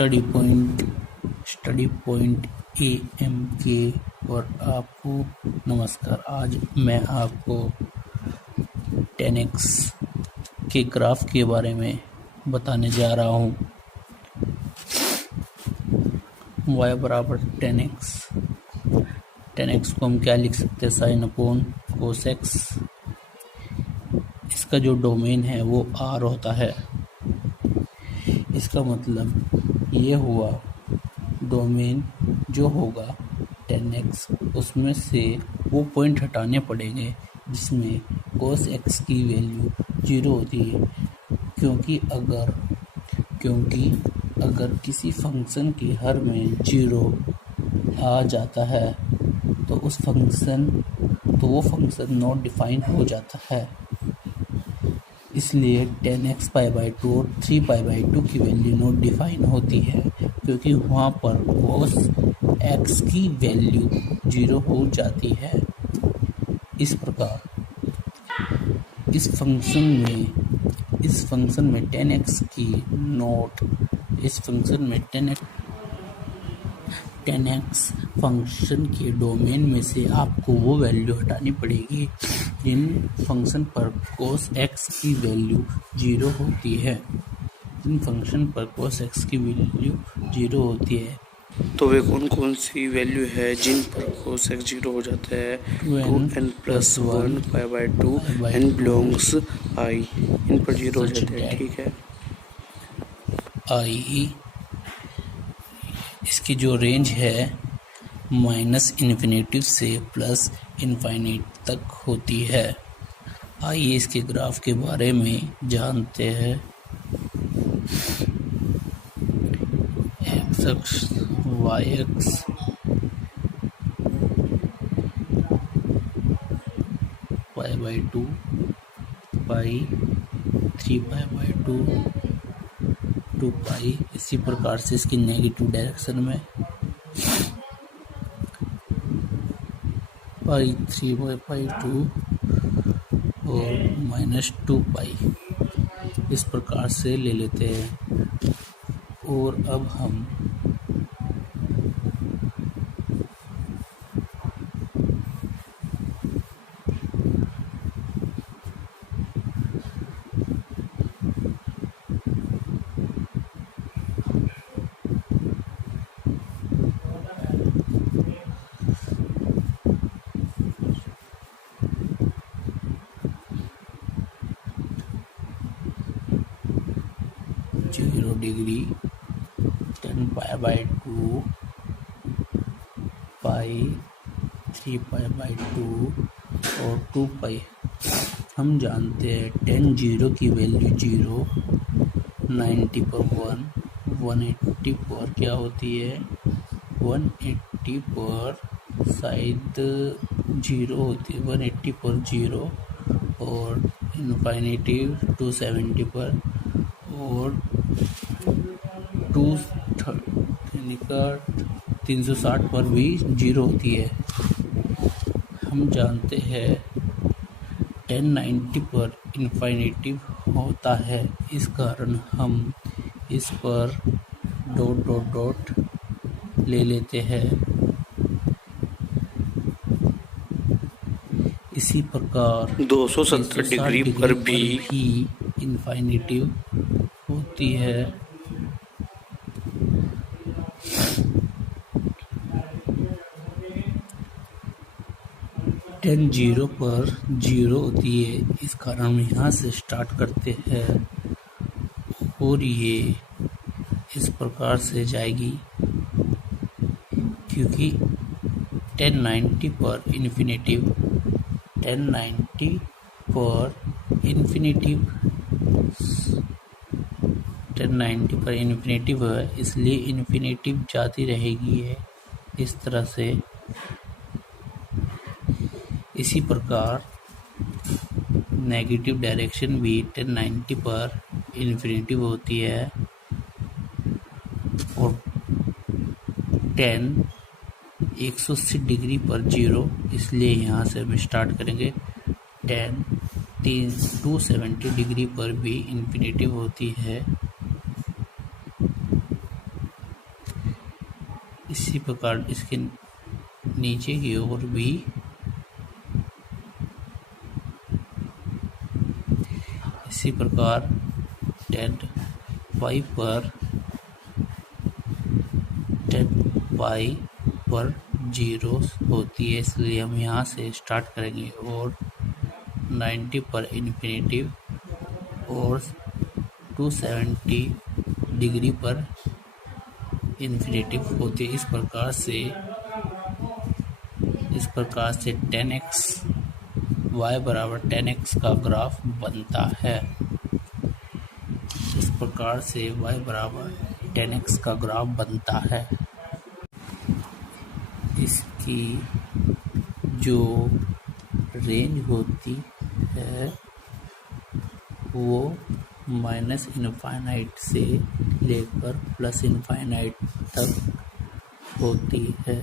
Study point AM के और आपको नमस्कार। आज मैं आपको 10x के ग्राफ के बारे में बताने जा रहा हूँ। y बराबर 10x को हम क्या लिख सकते हैं, साइन अपॉन कोस x। इसका जो डोमेन है वो R होता है। इसका मतलब ये हुआ डोमेन जो होगा 10x, उसमें से वो पॉइंट हटाने पड़ेंगे जिसमें cos x की वैल्यू 0 होती है, क्योंकि अगर किसी फंक्शन के हर में 0 आ जाता है तो वो फंक्शन नॉट डिफाइन हो जाता है। इसलिए 10x π/2 और 3 π/2 की वैल्यू नॉट डिफाइन होती है, क्योंकि वहाँ पर cos x की वैल्यू 0 हो जाती है। इस प्रकार इस फंक्शन में 10x की नॉट, इस फंक्शन में 10x फंक्शन के डोमेन में से आपको वो वैल्यू हटानी पड़ेगी जिन फंक्शन पर cos x की वैल्यू 0 होती है। जिन फंक्शन पर cos x की वैल्यू 0 होती है, तो वे कौन कौन सी वैल्यू है जिन पर cos x 0 हो जाता है? 2n+1 π/2 n बिलोंग्स I, इन पर 0 हो जाता है। ठीक है। I इसकी जो रेंज है -इन्फिनेटिव से +इन्फाइनाइट तक होती है। आइए इसके ग्राफ के बारे में जानते हैं। x अक्ष, y अक्ष, π/2 पाई, 3 π/2, 2 पाई। इसी प्रकार से इसकी नेगेटिव डायरेक्शन में π3/2 और -2 पाई, इस प्रकार से ले लेते हैं। और अब हम डिग्री 10 π/2 पाई, 3 π/2 और 2 पाई। हम जानते हैं 10 0 की वैल्यू 0, 90 पर 1, 180 पर क्या होती है, 180 पर शायद 0 होती है, 180 पर 0 और इनफाइनिटी 270 पर और 360 पर भी 0 होती है। हम जानते हैं 1090 पर इनफाइनिटिव होता है, इस कारण हम इस पर डॉट ले लेते हैं। इसी प्रकार 270 डिग्री पर भी इनफाइनिटिव होती है। टेन 0 पर 0 होती है, इस कारण हम यहाँ से स्टार्ट करते हैं और ये इस प्रकार से जाएगी, क्योंकि 1090 पर इन्फिनेटिव 1090 पर इन्फिनेटिव है, इसलिए इन्फिनेटिव जाती रहेगी है इस तरह से। इसी प्रकार नेगेटिव डायरेक्शन भी 1090 पर इन्फिनेटिव होती है और 180 डिग्री पर 0, इसलिए यहाँ से हम स्टार्ट करेंगे। 270 डिग्री पर भी इन्फिनेटिव होती है इसी प्रकार इसके नीचे की ओर भी इसी प्रकार 10 पाई पर 0 होती है, इसलिए हम यहाँ से स्टार्ट करेंगे और 90 पर इन्फिनिटी और 270 डिग्री पर इन्फिनिटी होती है। इस प्रकार से 10x y बराबर 10x का ग्राफ बनता है। इस प्रकार से y बराबर 10x का ग्राफ बनता है। इसकी जो रेंज होती है वो माइनस इनफाइनाइट से लेकर प्लस इनफाइनाइट तक होती है।